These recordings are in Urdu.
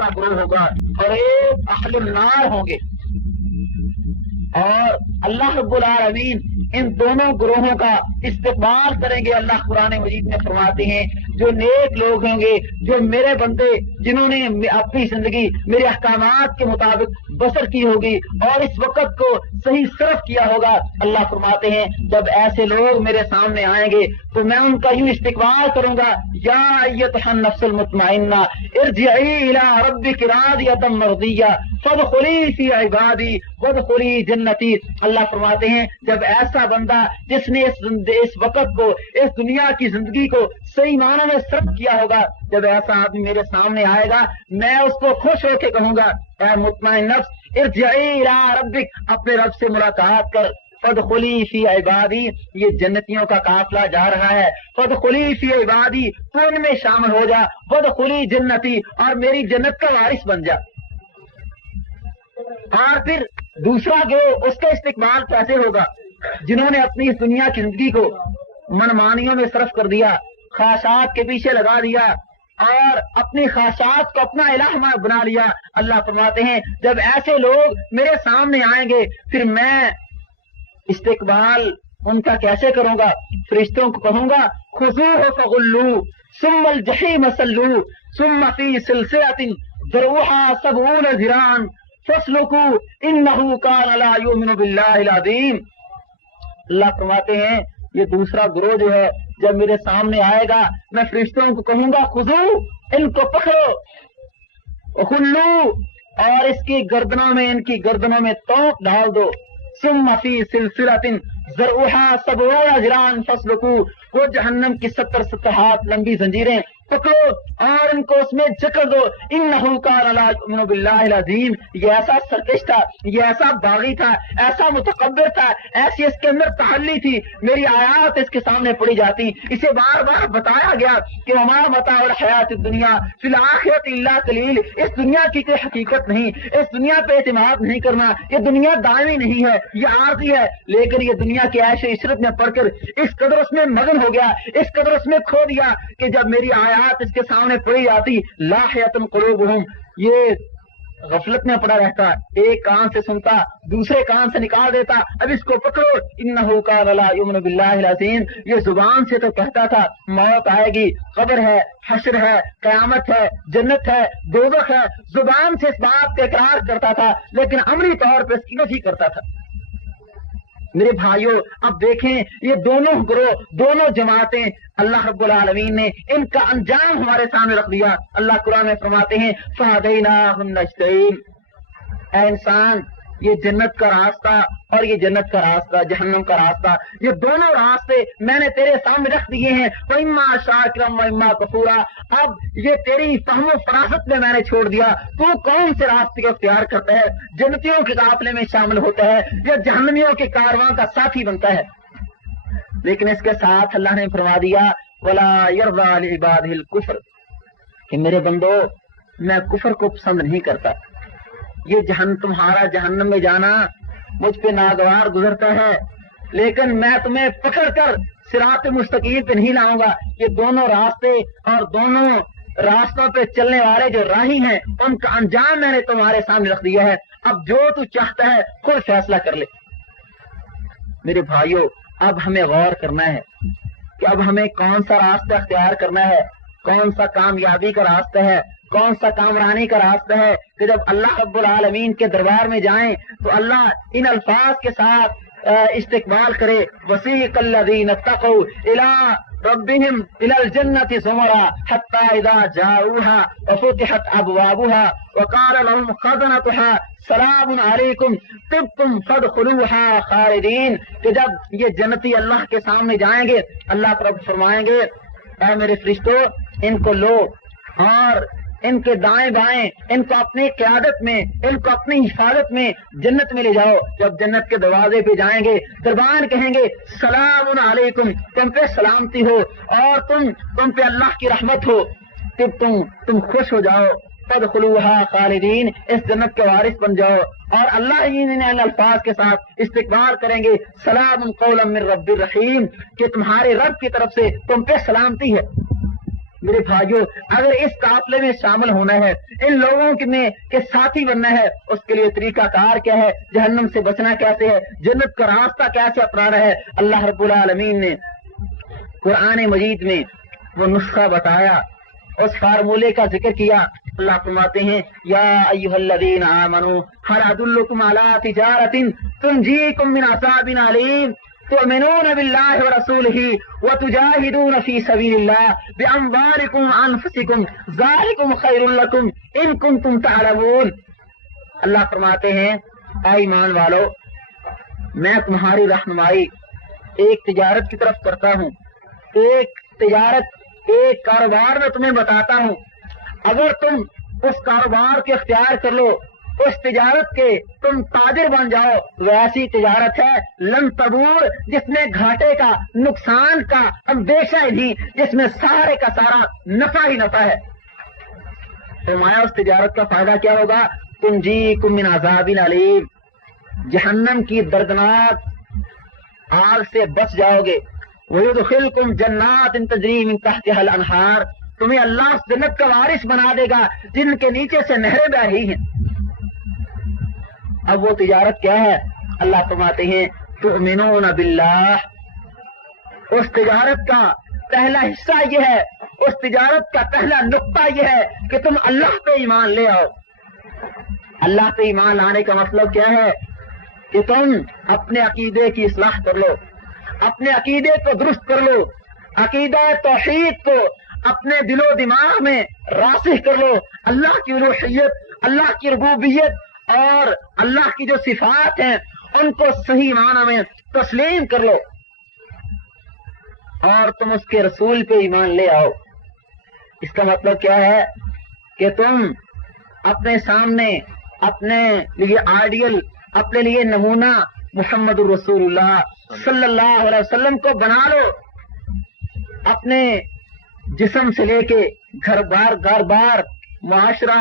کا گروہ ہوگا اور ایک اہل النار ہوں گے. اور اللہ رب العالمین ان دونوں گروہوں کا استقبال کریں گے. اللہ قرآن مجید میں فرماتے ہیں جو نیک لوگ ہوں گے، جو میرے بندے جنہوں نے اپنی زندگی میرے احکامات کے مطابق بسر کی ہوگی اور اس وقت کو صحیح صرف کیا ہوگا، اللہ فرماتے ہیں جب ایسے لوگ میرے سامنے آئیں گے تو میں ان کا یوں استقبال کروں گا، یا ایتھا النفس المطمئنہ ارجعی الی ربک راضیۃ مرضیہ فادخلی فی عبادی وادخلی جنتی. اللہ فرماتے ہیں جب ایسا بندہ جس نے اس وقت کو، اس دنیا کی زندگی کو صحیح معنوں میں صرف کیا ہوگا، جب ایسا آدمی میرے سامنے آئے گا میں اس کو خوش ہو کے کہوں گا اے مطمئن نفس ارجعی الی ربک، اپنے رب سے ملاقات کر. فادخلی فی عبادی، یہ جنتیوں کا قافلہ جا رہا ہے. فادخلی فی عبادی، تو ان میں شامل ہو جا. وادخلی جنتی، اور میری جنت کا وارث بن جا. اور پھر دوسرا گروہ، اس کا استقبال کیسے ہوگا؟ جنہوں نے اپنی اس دنیا کی زندگی کو منمانیوں میں صرف کر دیا، خواہشات کے پیچھے لگا دیا اور اپنی خواہشات کو اپنا الہ بنا لیا. اللہ فرماتے ہیں جب ایسے لوگ میرے سامنے آئیں گے پھر میں استقبال ان کا کیسے کروں گا؟ فرشتوں کو کہوں گا خذوہ فغلوہ ثم الجحیم صلوہ ثم فی سلسلۃ ذرعہا 70 ذراعا فاسلکوہ انہ کان لا یؤمن باللہ العظیم. اللہ فرماتے ہیں یہ دوسرا گروہ جو ہے جب میرے سامنے آئے گا میں فرشتوں کو کہوں گا خذو، ان کو پکڑو، خلو، اور اس کی گردنوں میں، ان کی گردنوں میں توق ڈال دو. ثم فی سلسلۃ ذرعہا 70 ذراعا فاسلکوہ، وہ جہنم کی 70 ہاتھ لمبی زنجیریں پکڑو اور ان کو اس میں جکڑ دو. انہ کان لا یؤمن باللہ العظیم، یہ ایسا سرکش تھا، یہ ایسا باغی تھا، ایسا متکبر تھا، ایسی اس کے اندر تحلی تھی، میری آیات اس کے سامنے پڑھی جاتی، اسے بار بار بتایا گیا کہ وما متاع الحیات الدنیا فی الآخرۃ الا قلیل، اس دنیا کی کوئی حقیقت نہیں، اس دنیا پہ اعتماد نہیں کرنا، یہ دنیا دائمی نہیں ہے، یہ عارضی ہے. لیکن یہ دنیا کے عیش و عشرت میں پڑھ کر اس قدر اس میں مگن ہو گیا، اس قدر اس میں کھو دیا کہ جب میری آیات اس کے سامنے پڑھی جاتی لاحیۃ قلوبہم، یہ غفلت میں پڑا رہتا، ایک کان سے سنتا دوسرے کان سے نکال دیتا. اب اس کو پکڑو، انہ کان لا یؤمن باللہ العظیم، یہ زبان سے تو کہتا تھا موت آئے گی، قبر ہے، حشر ہے، قیامت ہے، جنت ہے، دوزخ ہے، زبان سے اس بات کا اقرار کرتا تھا لیکن عملی طور پہ اس کی نفی کرتا تھا. میرے بھائیوں اب دیکھیں یہ دونوں گروہ، دونوں جماعتیں اللہ رب العالمین نے ان کا انجام ہمارے سامنے رکھ دیا. اللہ قرآن میں فرماتے ہیں فہدیناہ النجدین، اے انسان یہ جنت کا راستہ اور یہ جنت کا راستہ، جہنم کا راستہ، یہ دونوں راستے میں نے تیرے سامنے رکھ دیے ہیں. وَإِمَّا شَاكِرًا وَإِمَّا كَفُورًا، اب یہ تیری فہم و فراست میں نے چھوڑ دیا، تو کون سے راستے کا اختیار کرتا ہے؟ جنتیوں کے قافلے میں شامل ہوتا ہے یا جہنمیوں کے کارواں کا ساتھی بنتا ہے؟ لیکن اس کے ساتھ اللہ نے فرما دیا وَلَا يَرْضَىٰ لِعِبَادِهِ الْكُفْرَ، کہ میرے بندو میں کفر کو پسند نہیں کرتا. یہ تمہارا جہنم میں جانا مجھ پہ ناگوار گزرتا ہے لیکن میں تمہیں پکڑ کر صراط مستقیم پہ نہیں لاؤں گا. یہ دونوں راستے اور دونوں راستوں پہ چلنے والے جو راہی ہیں ان کا انجام میں نے تمہارے سامنے رکھ دیا ہے. اب جو تو چاہتا ہے خود فیصلہ کر لے. میرے بھائیوں اب ہمیں غور کرنا ہے کہ اب ہمیں کون سا راستہ اختیار کرنا ہے، کون سا کامیابی کا راستہ ہے، کون سا کامرانی کا راستہ ہے کہ جب اللہ رب العالمین کے دربار میں جائیں تو اللہ ان الفاظ کے ساتھ استقبال کرے وسیق الذین اتقوا الی ربہم الی الجنۃ زمرا حتی اذا جاؤوها وفتحت ابوابها وقال لهم خزنتها سلام علیکم طبتم فادخلوها خالدین، کہ جب یہ جنتی اللہ کے سامنے جائیں گے اللہ رب فرمائیں گے اے میرے فرشتوں ان کو لو اور ان کے دائیں بائیں ان کو اپنی قیادت میں، ان کو اپنی حفاظت میں جنت میں لے جاؤ. جب جنت کے دروازے پہ جائیں گے دربان کہیں گے سلام علیکم، تم پہ سلامتی ہو اور تم پہ اللہ کی رحمت ہو، تم خوش ہو جاؤ. فادخلوها خالدین، اس جنت کے وارث بن جاؤ. اور اللہ ہی ان الفاظ کے ساتھ استقبال کریں گے سلام قولا من رب الرحیم، کہ تمہارے رب کی طرف سے تم پہ سلامتی ہے. میرے بھائیوں اگر اس قافلے میں شامل ہونا ہے، ان لوگوں کے ساتھی بننا ہے، اس کے لیے طریقہ کار کیا ہے، جہنم سے بچنا کیسے ہے، جنت کا راستہ کیسے اپنانا ہے، اللہ رب العالمین نے قرآن مجید میں وہ نسخہ بتایا، اس فارمولے کا ذکر کیا۔ اللہ فرماتے ہیں یا ایھا الذین آمنوا هل ادلکم علی تجارۃ تنجیکم من عذاب علیم تؤمنون باللہ ورسولہ وتجاہدون فی سبیل اللہ باموالکم وانفسکم ذالکم خیر لکم ان کنتم تعلمون۔ اللہ فرماتے ہیں اے ایمان والو، میں تمہاری رہنمائی ایک تجارت کی طرف کرتا ہوں، ایک کاروبار میں تمہیں بتاتا ہوں، اگر تم اس کاروبار کے اختیار کر لو، اس تجارت کے تم تاجر بن جاؤ، ویسی تجارت ہے لن تبور، جس میں گھاٹے کا، نقصان کا اندیشہ ہی نہیں، جس میں سارے کا سارا نفع ہی نفع ہے۔ فرمایا اس تجارت کا فائدہ کیا ہوگا؟ تنجیکم من عذاب علیم، جہنم کی دردناک آگ سے بچ جاؤ گے۔ وَيُدْخِلْكُمْ جَنَّاتٍ تَجْرِي مِن تَحْتِهَا الْأَنْهَارُ، تمہیں اللہ جنت کا وارث بنا دے گا جن کے نیچے سے نہریں بہ رہی ہیں۔ اب وہ تجارت کیا ہے؟ اللہ فرماتے ہیں تؤمنون باللہ، اس تجارت کا پہلا حصہ یہ ہے، اس تجارت کا پہلا نقطہ یہ ہے کہ تم اللہ پہ ایمان لے آؤ۔ اللہ پہ ایمان لانے کا مطلب کیا ہے؟ کہ تم اپنے عقیدے کی اصلاح کر لو، اپنے عقیدے کو درست کر لو، عقیدہ توحید کو اپنے دل و دماغ میں راسخ کر لو، اللہ کی الوہیت، اللہ کی ربوبیت اور اللہ کی جو صفات ہیں ان کو صحیح معنی میں تسلیم کر لو، اور تم اس کے رسول پہ ایمان لے آؤ۔ اس کا مطلب کیا ہے؟ کہ تم اپنے سامنے اپنے لیے آئیڈیل، اپنے لیے نمونہ محمد الرسول اللہ صلی اللہ علیہ وسلم کو بنا لو، اپنے جسم سے لے کے گھر بار معاشرہ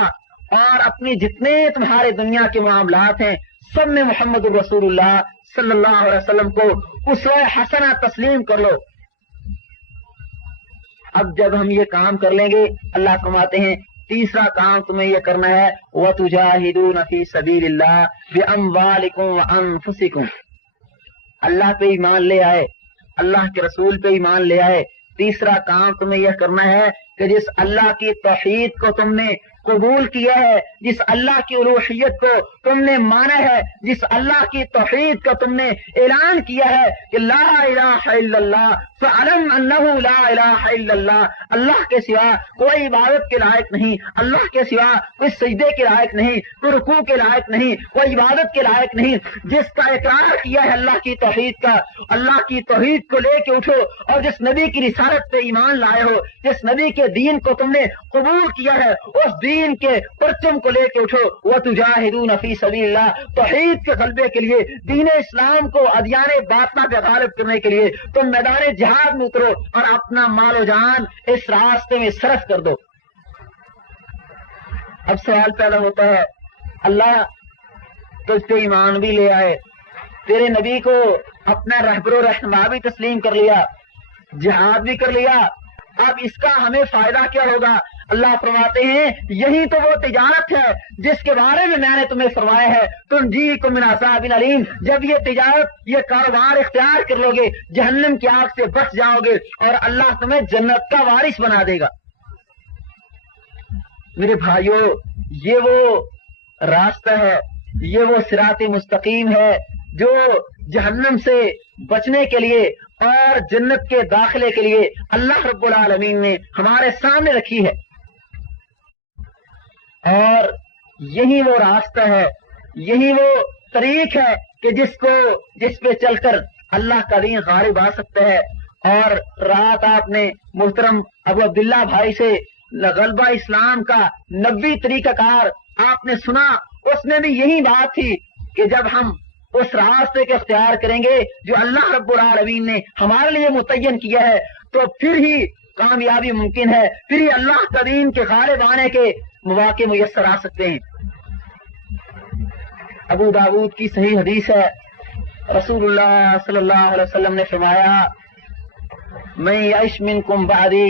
اور اپنی جتنے تمہارے دنیا کے معاملات ہیں سب میں محمد الرسول اللہ صلی اللہ علیہ وسلم کو اسوہ حسنہ تسلیم کر لو۔ اب جب ہم یہ کام کر لیں گے، اللہ فرماتے ہیں تیسرا کام تمہیں یہ کرنا ہے وَتُجَاهِدُونَ فِي سَبِيلِ اللَّهِ بِأَمْوَالِكُمْ وَأَنفُسِكُمْ، اللہ پہ ایمان لے آئے، اللہ کے رسول پہ ایمان لے آئے۔ تیسرا کام تمہیں یہ کرنا ہے کہ جس اللہ کی توحید کو تم نے قبول کیا ہے، جس اللہ کی الوہیت کو تم نے مانا ہے، جس اللہ کی توحید کا تم نے اعلان کیا ہے کہ لا الہ الا اللہ فاعلم انہ لا الہ الا اللہ، اللہ کے سوا کوئی عبادت کے لائق نہیں، اللہ کے سوا کوئی سجدے کے لائق نہیں، کوئی رکوع کے لائق نہیں، کوئی عبادت کے لائق نہیں۔ جس کا اقرار کیا ہے اللہ کی توحید کا، اللہ کی توحید کو لے کے اٹھو، اور جس نبی کی رسالت پہ ایمان لائے ہو، جس نبی کے دین کو تم نے قبول کیا ہے، اس دین کے پرچم کو لے کے اٹھو۔ وَتُجَاهِدُونَ فِي سَبِيلِ اللَّهِ، توحید کے غلبے کے لیے، دین اسلام کو ادیان باطنہ پہ غالب کرنے کے لیے تم میدان جہاد میں اترو اور اپنا مال و جان اس راستے میں صرف کر دو۔ اب سوال پیدا ہوتا ہے، اللہ تجھ پہ ایمان بھی لے آئے، تیرے نبی کو اپنا رہبر و رہنما بھی تسلیم کر لیا، جہاد بھی کر لیا، اب اس کا ہمیں فائدہ کیا ہوگا؟ اللہ فرماتے ہیں یہی تو وہ تجارت ہے جس کے بارے میں نے تمہیں فرمایا ہے تنجیکم من عذاب علیم، جب یہ تجارت، یہ کاروبار اختیار کر لو گے جہنم کی آگ سے بچ جاؤ گے اور اللہ تمہیں جنت کا وارث بنا دے گا۔ میرے بھائیوں، یہ وہ راستہ ہے، یہ وہ صراط مستقیم ہے جو جہنم سے بچنے کے لیے اور جنت کے داخلے کے لیے اللہ رب العالمین نے ہمارے سامنے رکھی ہے، اور یہی وہ راستہ ہے، یہی وہ طریق ہے کہ جس پہ چل کر اللہ کا دین غالب آ سکتا ہے۔ اور رات آپ نے محترم ابو عبداللہ بھائی سے غلبہ اسلام کا 90 طریقہ کار آپ نے سنا، اس میں بھی یہی بات تھی کہ جب ہم اس راستے کے اختیار کریں گے جو اللہ رب العالمین نے ہمارے لیے متعین کیا ہے تو پھر ہی کامیابی ممکن ہے، پھر ہی اللہ کا دین کے غالب آنے کے مواقع میسر آ سکتے ہیں۔ ابو داؤد کی صحیح حدیث ہے، رسول اللہ صلی اللہ علیہ وسلم نے فرمایا من یعش منکم بعدی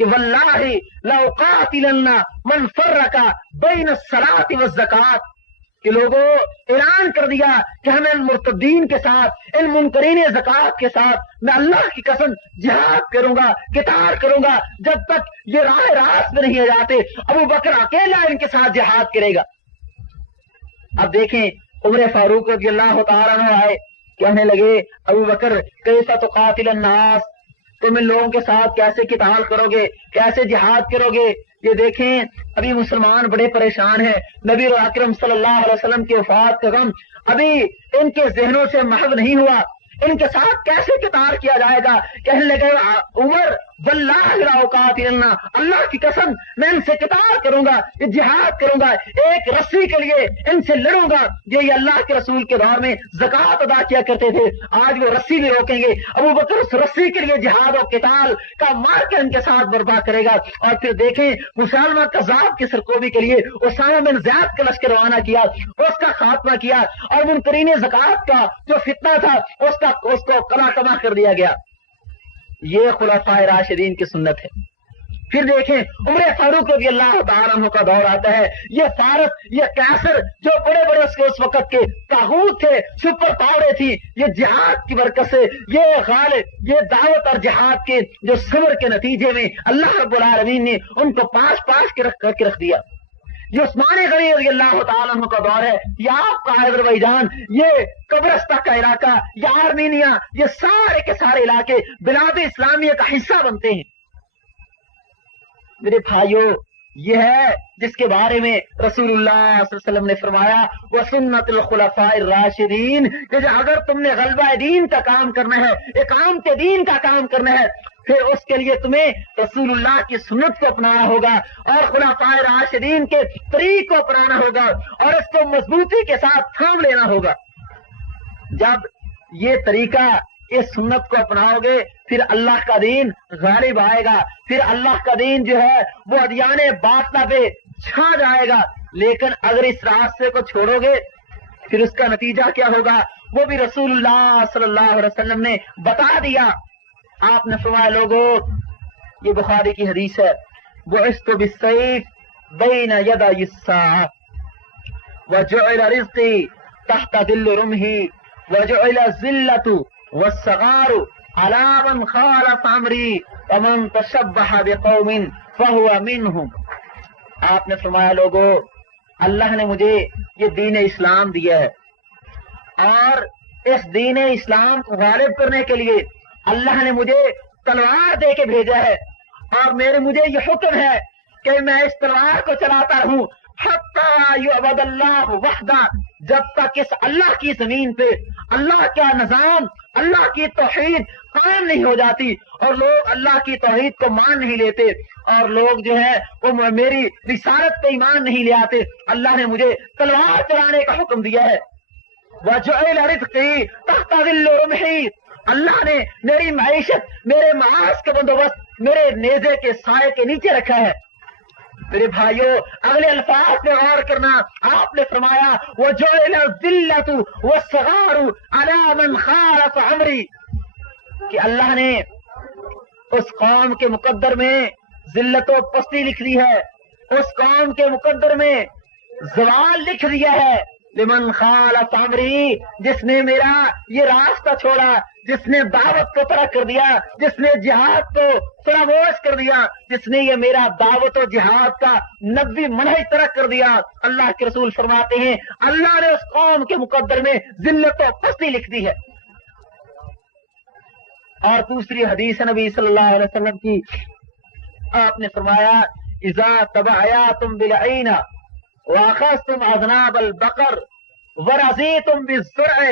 کہ واللہ لأقاتلن من فرق بین الصلاۃ والزکوٰۃ، کہ لوگوں اعلان کر دیا کہ ہمیں ان مرتدین کے ساتھ، ان منکرین زکوٰۃ کے ساتھ میں اللہ کی قسم جہاد کروں گا، قتال کروں گا، جب تک یہ راہ راست میں نہیں آ جاتے۔ ابو بکر اکیلا ان کے ساتھ جہاد کرے گا۔ اب دیکھیں عمر فاروق رضی اللہ تعالیٰ عنہ آئے، کہنے لگے ابو بکر کیف تقاتل الناس، تم ان لوگوں کے ساتھ کیسے قتال کرو گے، کیسے جہاد کرو گے؟ یہ دیکھیں ابھی مسلمان بڑے پریشان ہیں، نبی اکرم صلی اللہ علیہ وسلم کی وفات کا غم ابھی ان کے ذہنوں سے محو نہیں ہوا، ان کے ساتھ کیسے قتال کیا جائے گا؟ کہنے لگے عمر واللہ لأقاتلن، اللہ کی قسم میں ان سے قتال کروں گا، یہ جہاد کروں گا، ایک رسی کے لیے ان سے لڑوں گا۔ یہ اللہ کے رسول کے دور میں زکوٰۃ ادا کیا کرتے تھے، آج وہ رسی بھی روکیں گے۔ ابو بکر اس رسی کے لیے جہاد و قتال کا مار کے ان کے ساتھ برپا کرے گا۔ اور پھر دیکھیں مسلمہ کذاب کی سرکوبی کے لیے اسامہ بن زید کا لشکر روانہ کیا، اس کا خاتمہ کیا، اور منکرین زکوٰۃ کا جو فتنہ تھا اس کو کلا تباہ کر دیا گیا۔ یہ خلفائے راشدین کی سنت ہے۔ پھر دیکھیں عمر فاروق رضی اللہ تعالیٰ عنہ کا دور آتا ہے، یہ فارس، یہ کیسر جو بڑے بڑے اس وقت کے طاغوت تھے، سپر پاوریں تھی، یہ جہاد کی برکت سے، یہ غالب، یہ دعوت اور جہاد کے جو صبر کے نتیجے میں اللہ رب العالمین نے ان کو پاس کے رکھ دیا۔ یہ عثمان غنی رضی اللہ تعالیٰ عنہ کا دور ہے، یہ آپ کا آذربائیجان، یہ قبرستان کا علاقہ، یہ آرمینیا، یہ سارے کے سارے علاقے بلاد اسلامیہ کا حصہ بنتے ہیں۔ میرے بھائیوں، یہ ہے جس کے بارے میں رسول اللہ صلی اللہ علیہ وسلم نے فرمایا وَسُنَّةُ الْخُلَفَاءِ الرَّاشِدِينَ، کہ اگر تم نے غلبہ دین کا کام کرنا ہے، اقامت دین کا کام کرنا ہے، پھر اس کے لیے تمہیں رسول اللہ کی سنت کو اپنانا ہوگا اور خلفاء راشدین کے طریق کو اپنانا ہوگا اور اس کو مضبوطی کے ساتھ تھام لینا ہوگا۔ جب یہ طریقہ، اس سنت کو اپناؤ گے، پھر اللہ کا دین غالب آئے گا، پھر اللہ کا دین جو ہے وہ ادیان باطلہ پہ چھا جائے گا۔ لیکن اگر اس راستے کو چھوڑو گے پھر اس کا نتیجہ کیا ہوگا وہ بھی رسول اللہ صلی اللہ علیہ وسلم نے بتا دیا۔ آپ نے فرمایا لوگوں، یہ بخاری کی حدیث ہے، بعثت بالسیف بین یدی الساعۃ وجعل رزقی تحت ظل رمحی وجعل الذلۃ والصغار علی من خالف امری ومن تشبہ بقوم فہو منہم۔ آپ نے فرمایا لوگوں، اللہ نے مجھے یہ دین اسلام دیا ہے اور اس دین اسلام کو غالب کرنے کے لیے اللہ نے مجھے تلوار دے کے بھیجا ہے، اور مجھے یہ حکم ہے کہ میں اس تلوار کو چلاتا رہوں حتی یعبد اللہ وحدہ، جب تک اس اللہ کی زمین پہ اللہ کا نظام، اللہ کی توحید قائم نہیں ہو جاتی اور لوگ اللہ کی توحید کو مان نہیں لیتے اور لوگ جو ہے وہ میری رسالت پہ ایمان نہیں لے آتے۔ اللہ نے مجھے تلوار چلانے کا حکم دیا ہے۔ وجعل رزقی تحت ظل رمحی، اللہ نے میری معیشت، میرے معاش کا بندوبست میرے نیزے کے سائے کے نیچے رکھا ہے۔ میرے بھائیوں، اگلے الفاظ پہ غور کرنا، آپ نے فرمایا وَجُعِلَ الذِّلَّةُ وَالصَّغَارُ عَلَى مَنْ خَالَفَ عَمْرِي، کہ اللہ نے اس قوم کے مقدر میں ذلت و پستی لکھ دی ہے، اس قوم کے مقدر میں زوال لکھ دیا ہے۔ لمن خالف امری، جس نے میرا یہ راستہ چھوڑا، جس نے دعوت کو ترک کر دیا، جس نے جہاد کو فراموش کر دیا، جس نے یہ میرا دعوت و جہاد کا نبوی منہج ترک کر دیا، اللہ کے رسول فرماتے ہیں اللہ نے اس قوم کے مقدر میں ذلت و پستی لکھ دی ہے۔ اور دوسری حدیث نبی صلی اللہ علیہ وسلم کی، آپ نے فرمایا اذا تبعیاتم بالعین واخذتم اذناب البقر ورضیتم بالزرع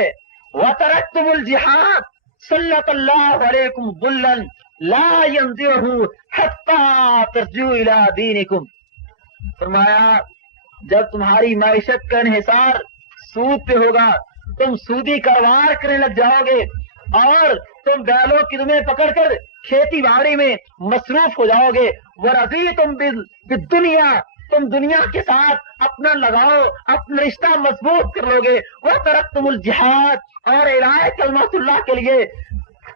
وترکتم الجہاد سلط اللہ علیکم ظلا لا ينزعہ حتی ترجعوا الی دینکم۔ فرمایا جب تمہاری معیشت کا انحصار سود پہ ہوگا، تم سودی کاروبار کرنے لگ جاؤ گے اور تم بیلوں کی دمیں پکڑ کر کھیتی باڑی میں مصروف ہو جاؤ گے، ورضیتم بالدنیا، تم دنیا کے ساتھ اپنا لگاؤ، اپنا رشتہ مضبوط کر لو گے، وترکتم الجہاد، اور اعلاء کلمت اللہ کے لیے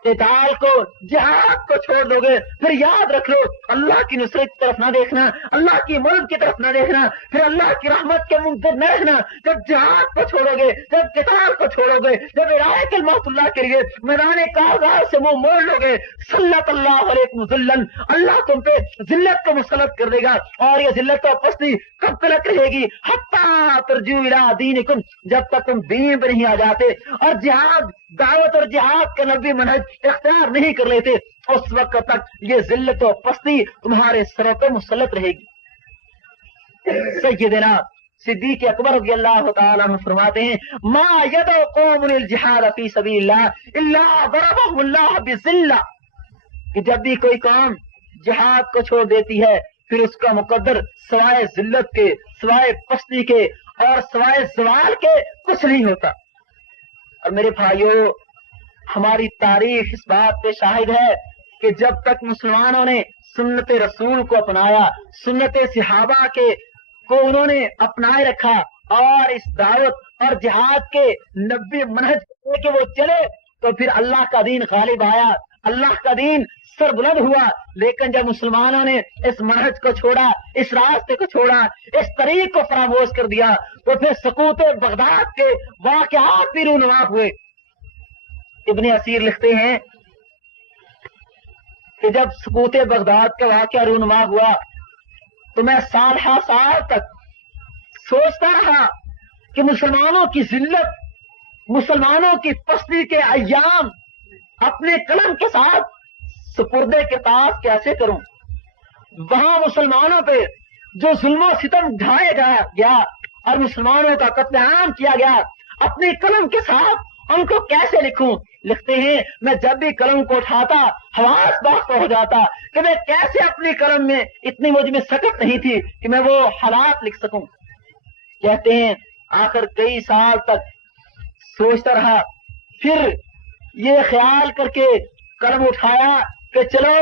قتال کو جہاد کو چھوڑ دو گے پھر یاد رکھ لو اللہ کی نصرت کی طرف نہ دیکھنا, اللہ کی مدد کی طرف نہ دیکھنا, پھر اللہ کی رحمت کے منتظر نہ رہنا. جب جہاد کو چھوڑو گے, جب قتال کو چھوڑو گے, جب رائے کلمۃ اللہ کے لیے میدان کارزار سے منہ موڑ لو گے, سلط اللہ علیکم ذلن, اللہ تم پہ ذلت کو مسلط کر دے گا. اور یہ ذلت و پستی کب تک رہے گی؟ حتی ترجعوا الی دینکم, جب تک تم دین پہ نہیں آ جاتے اور جہاد دعوت اور جہاد کا نبی منہج اختیار نہیں کر لیتے, اس وقت تک یہ ذلت و پستی تمہارے سروں پہ مسلط رہے گی. سیدنا صدیق اکبر رضی اللہ تعالیٰ عنہ فرماتے ہیں ما یدعو قوم الجہاد فی سبیل اللہ الا ضربهم اللہ بذلہ, کہ جب بھی کوئی قوم جہاد کو چھوڑ دیتی ہے پھر اس کا مقدر سوائے ذلت کے, سوائے پستی کے اور سوائے زوال کے کچھ نہیں ہوتا. اور میرے بھائیوں, ہماری تاریخ اس بات پہ شاہد ہے کہ جب تک مسلمانوں نے سنت رسول کو اپنایا, سنت صحابہ کے کو انہوں نے اپنائے رکھا اور اس دعوت اور جہاد کے نبی منہج کے وہ چلے, تو پھر اللہ کا دین غالب آیا, اللہ کا دین سر بلند ہوا. لیکن جب مسلمانوں نے اس منہج کو چھوڑا, اس راستے کو چھوڑا, اس طریق کو فراموش کر دیا, تو پھر سقوط بغداد کے واقعات بھی رونما ہوئے. ابن اسیر لکھتے ہیں کہ جب سقوط بغداد کا واقعہ رونما ہوا تو میں سال ہا سال تک سوچتا رہا کہ مسلمانوں کی ذلت, مسلمانوں کی پستی کے ایام اپنے قلم کے ساتھ سپرد کتاب کیسے کروں. وہاں مسلمانوں پہ جو ظلم و ستم ڈھائے گیا اور مسلمانوں کا قتل عام کیا گیا, اپنے قلم کے ساتھ ان کو کیسے لکھوں. لکھتے ہیں میں جب بھی قلم کو اٹھاتا حواس باختہ ہو جاتا کہ میں کیسے اپنی قلم میں اتنی مجھ میں سکت نہیں تھی کہ میں وہ حالات لکھ سکوں. کہتے ہیں آخر کئی سال تک سوچتا رہا, پھر یہ خیال کر کے قلم اٹھایا کہ چلو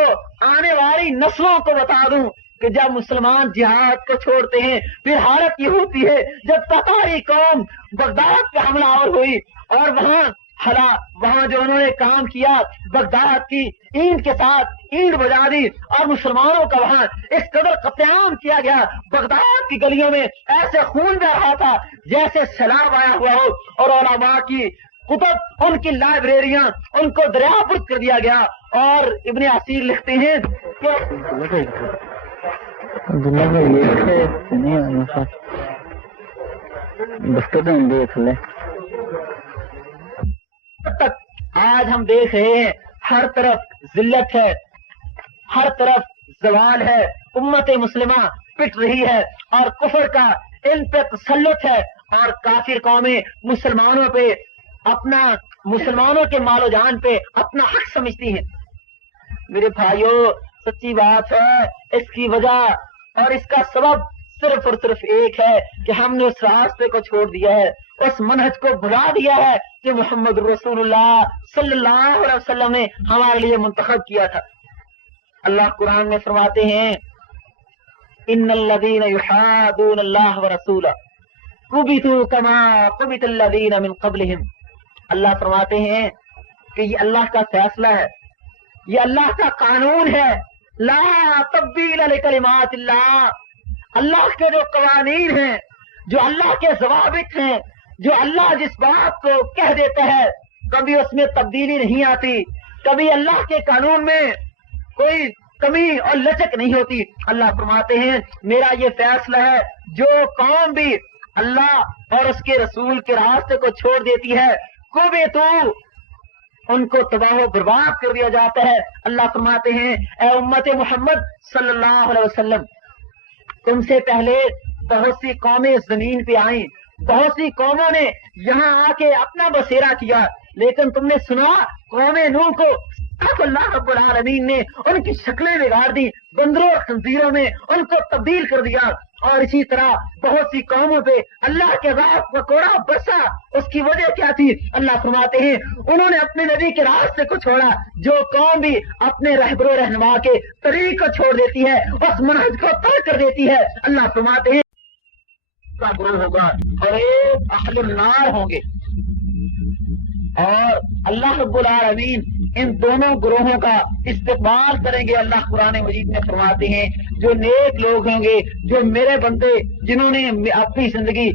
آنے والی نسلوں کو بتا دوں کہ جب مسلمان جہاد کو چھوڑتے ہیں پھر حالت یہ ہوتی ہے. جب تتاری قوم بغداد پہ حملہ آور ہوئی اور وہاں جو انہوں نے کام کیا, بغداد کی اینٹ کے ساتھ اینٹ بجا دی اور مسلمانوں کا وہاں اس قدر قتل عام کیا گیا, بغداد کی گلیوں میں ایسے خون بہ رہا تھا جیسے سیلاب آیا ہوا ہو, اور علماء کی کتب, ان کی لائبریریاں, ان کو دریافت کر دیا گیا. اور ابن اسیر لکھتے ہیں تک آج ہم دیکھ رہے ہیں ہر طرف ذلت ہے, ہر طرف زوال ہے, امت مسلمہ پٹ رہی ہے اور کفر کا ان پہ تسلط ہے, اور کافر قومیں مسلمانوں پہ اپنا, مسلمانوں کے مال و جان پہ اپنا حق سمجھتی ہیں. میرے بھائیوں, سچی بات ہے, اس کی وجہ اور اس کا سبب صرف اور صرف ایک ہے کہ ہم نے اس راستے کو چھوڑ دیا ہے, اس منہج کو بھلا دیا ہے کہ محمد رسول اللہ صلی اللہ علیہ وسلم نے ہمارے لیے منتخب کیا تھا. اللہ قرآن میں فرماتے ہیں ان الذین یحادون اللہ ورسولہ قبتوا کما قبت الذین من قبلہم. اللہ فرماتے ہیں کہ یہ اللہ کا فیصلہ ہے, یہ اللہ کا قانون ہے. لا تبدیل لکلمات اللہ, اللہ کے جو قوانین ہیں, جو اللہ کے ضوابط ہیں, جو اللہ جس بات کو کہہ دیتا ہے کبھی اس میں تبدیلی نہیں آتی, کبھی اللہ کے قانون میں کوئی کمی اور لچک نہیں ہوتی. اللہ فرماتے ہیں میرا یہ فیصلہ ہے, جو قوم بھی اللہ اور اس کے رسول کے راستے کو چھوڑ دیتی ہے کو بھی تو ان کو تباہ و برباد کر دیا جاتا ہے. اللہ فرماتے ہیں اے امت محمد صلی اللہ علیہ وسلم, تم سے پہلے بہت سی قومیں زمین پہ آئیں, بہت سی قوموں نے یہاں آ کے اپنا بسیرا کیا, لیکن تم نے سنا قوم نوح کو اللہ رب العالمین نے ان کی شکلیں بگاڑ دی, بندروں اور خنزیروں میں ان کو تبدیل کر دیا. اور اسی طرح بہت سی قوموں پہ اللہ کے عذاب کا کوڑا برسا. اس کی وجہ کیا تھی؟ اللہ فرماتے ہیں انہوں نے اپنے نبی کے راستے کو چھوڑا. جو قوم بھی اپنے رہبر و رہنما کے طریق کو چھوڑ دیتی ہے, اس منہج کو ترک کر دیتی ہے, اللہ فرماتے ہیں کا گروہ ہوگا اور ایک اہل النار ہوں گے. اور اللہ رب العالمین ان دونوں گروہوں کا استقبال کریں گے. اللہ قرآن مجید میں فرماتے ہیں جو نیک لوگ ہوں گے، جو میرے بندے جنہوں نے اپنی زندگی